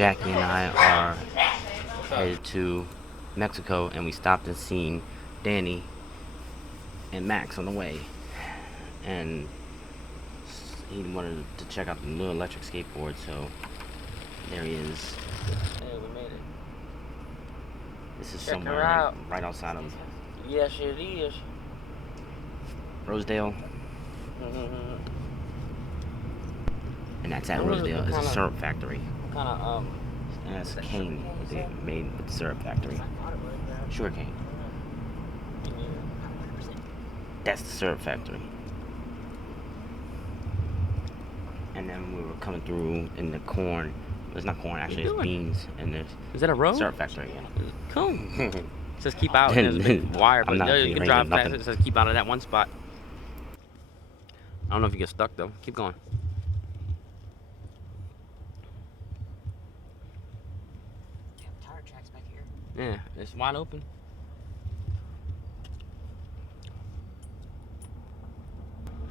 Jackie and I are headed to Mexico, and we stopped and seen Danny and Max on the way, and he wanted to check out the new electric skateboard, so there he is. Hey, we made it. This is Check somewhere her out. right outside of Yes, it is. Rosedale, and that's at What is it, Rosedale. It's a kinda- syrup factory, Kind of and that's cane that they made with the syrup factory. Sugar cane. That's the syrup factory. And then we were coming through in the corn. It's not corn, actually, it's beans. And there's Is that a road? syrup factory. Cool. It says keep out. There's a big wire, but I'm not no, you can drive nothing. past it. It says keep out of that one spot. I don't know if you get stuck though. Keep going. Tire tracks back here. Yeah, it's wide open.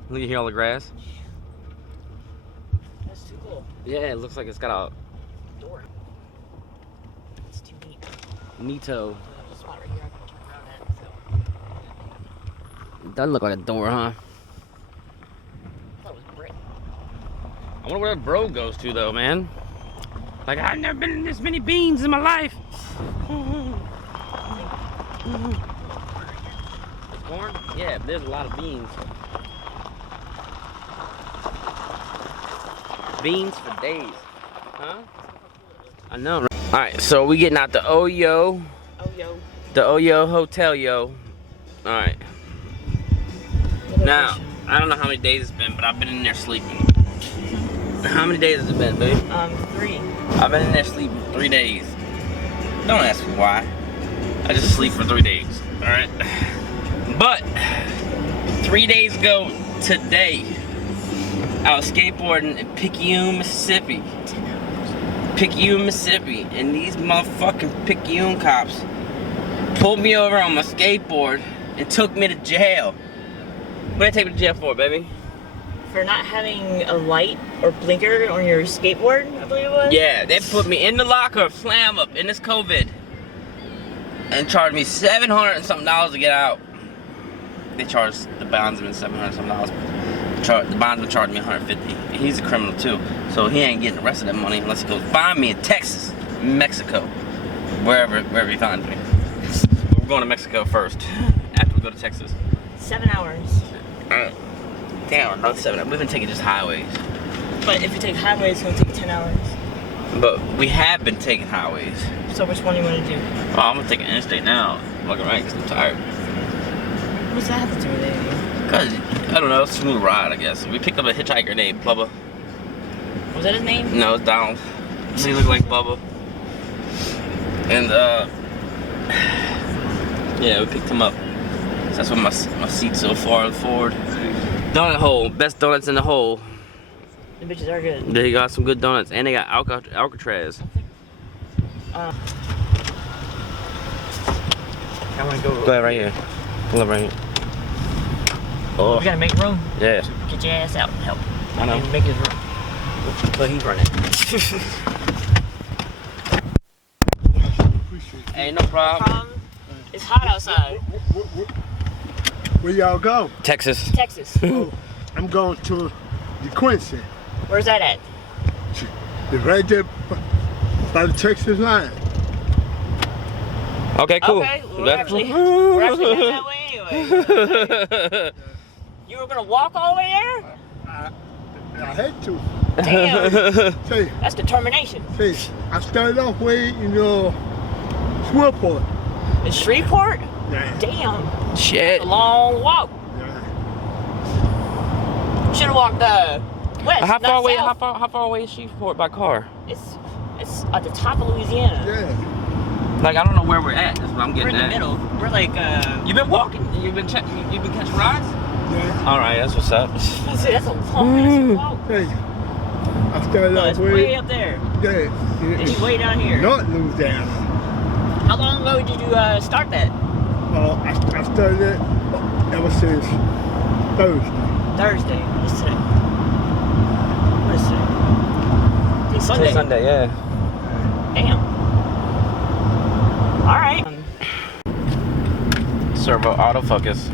Look, you hear all the grass? That's too cool. Yeah, it looks like it's got Door. It's too neat. a neato. There's a spot right here I can turn around at. So. It doesn't look like a door, huh? I thought it was brick. I wonder where that bro goes to though, man. Like, I've never been in this many beans in my life. Corn? Yeah, there's a lot of beans. Beans for days. Huh? I know. Alright, so we getting out the Oyo. Oh, yo. The Oyo Hotel, yo. Alright. Now, I don't know how many days it's been, but I've been in there sleeping. How many days has it been, babe? 3. I've been in there sleeping 3 days. Don't ask me why. I just sleep for 3 days. Alright. But 3 days ago today, I was skateboarding in Picayune, Mississippi. Picayune, Mississippi. And these motherfucking Picayune cops pulled me over on my skateboard and took me to jail. What did they take me to jail for, baby? For not having a light or blinker on your skateboard, I believe it was? Yeah, they put me in the locker, slam up, in this COVID, and charged me $700 and something to get out. They charged the bondsman $700 and something. The bondsman charged me $150. And he's a criminal too, so he ain't getting the rest of that money unless he goes find me in Texas, Mexico, wherever he finds me. We're going to Mexico first, after we go to Texas. 7 hours. Damn, not 7 hours. We've been taking just highways. But if you take highway, it's going to take 10 hours. But we have been taking highways. So which one do you want to do? Oh, I'm gonna take an interstate now. I'm looking right because I'm tired. What's that have to do with anything? Cause, I don't know, smooth ride, I guess. We picked up a hitchhiker named Bubba. Was that his name? No, it's Donald. He looked like Bubba. And, yeah, we picked him up. So that's why my seat's so far forward. Donut hole, best donuts in the hole. The bitches are good. They got some good donuts, and they got Alcatraz. I want to go. Go ahead, right here. Pull up right here. Oh, We gotta make room. yeah. Get your ass out and help. I know. And make his room. But he's running. Hey, no problem. It's hot outside. Where y'all go? Texas. Texas. Oh, I'm going to the Quincy. Where's that at? It's right there by the Texas line. Okay, cool. Okay, we're actually heading that way anyway. You were gonna walk all the way there? I had to. Damn. Say, That's determination. I started off way in Shreveport. In Shreveport? Yeah. Damn. Shit. A long walk. Yeah. Should have walked west. How not far away? south. How far away is Shreveport by car? It's at the top of Louisiana. Yeah. Like, I don't know where we're at. That's what I'm We're getting in the at. middle. We're like You've been walking. You've been catching rides. Yeah. All right, that's what's up. that's a long ass walk. Hey, I started No, off it's way up there. Yeah. And he's way down here. North Louisiana. How long ago did you start that? I started it ever since Thursday. Thursday. What's today? What is today? It's Sunday. Sunday, yeah. Damn. Alright. Servo autofocus.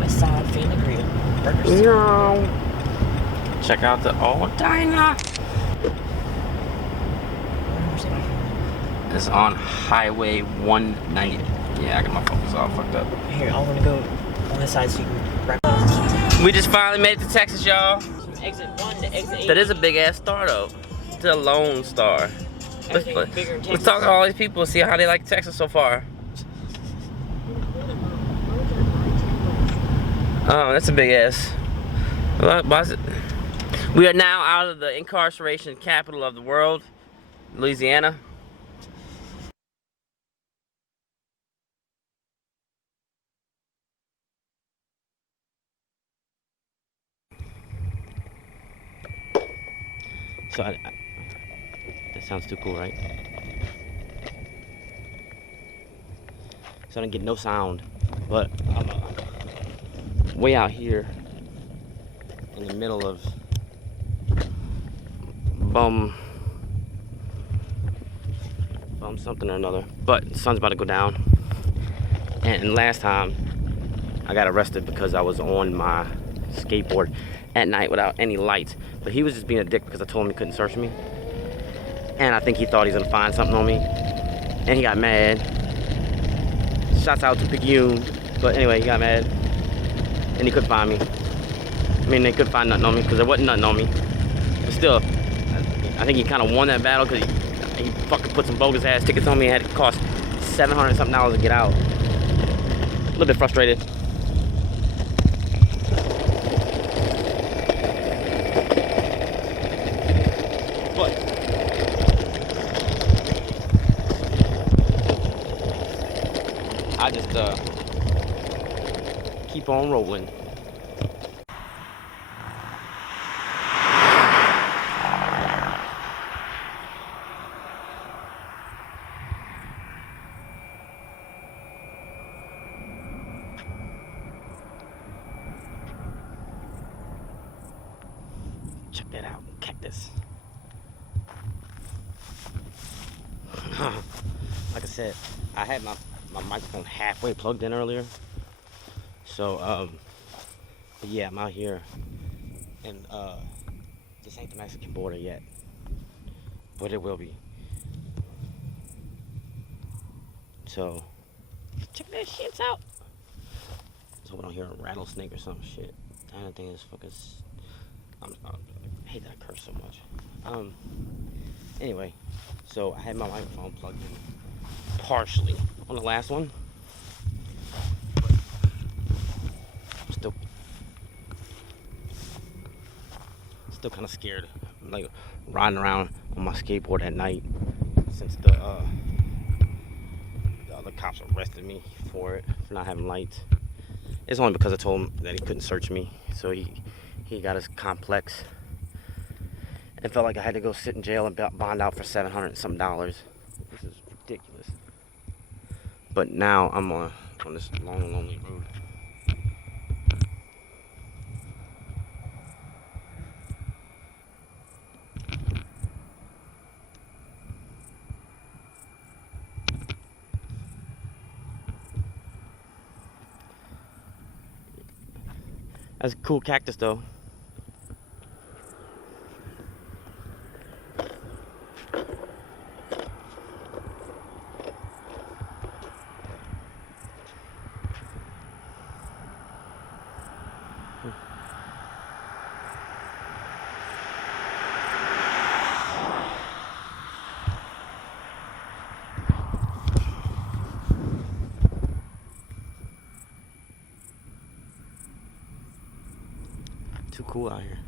West Side Family Grill. Burgers. No. Check out the old diner. It's on Highway 190. Yeah, I got my focus all fucked up. Here, I want to go on this side so you can wrap up. We just finally made it to Texas, y'all. From exit 1 to exit 8. That is a big ass star though. It's a Lone Star. Everything's bigger in Let's Texas. talk to all these people, see how they like Texas so far. Oh, that's a big ass. What was it? We are now out of the incarceration capital of the world, Louisiana. So that sounds too cool, right? So I didn't get no sound, but I'm way out here in the middle of bum something or another. But the sun's about to go down, and last time I got arrested because I was on my skateboard at night without any lights. But he was just being a dick because I told him he couldn't search me. And I think he thought he was gonna find something on me. And he got mad. Shouts out to Picayune. But anyway, he got mad. And he couldn't find me. I mean, they couldn't find nothing on me because there wasn't nothing on me. But still, I think he kind of won that battle because he fucking put some bogus ass tickets on me. It had to cost $700 something to get out. A little bit frustrated. I just keep on rolling. Check that out, cactus. Like I said, I had my microphone halfway plugged in earlier. So, but yeah, I'm out here, and this ain't the Mexican border yet, but it will be. So, check that shit out. So we don't hear a rattlesnake or some shit. I don't think it's fucking. I hate that I curse so much. Anyway, so I had my microphone plugged in partially on the last one. But I'm still kind of scared. I'm like riding around on my skateboard at night since the other cops arrested me for it, for not having lights. It's only because I told him that he couldn't search me, so he got his complex and felt like I had to go sit in jail and bond out for $700 something. This is ridiculous. But now I'm on this long, lonely road. That's a cool cactus though. Too cool out here.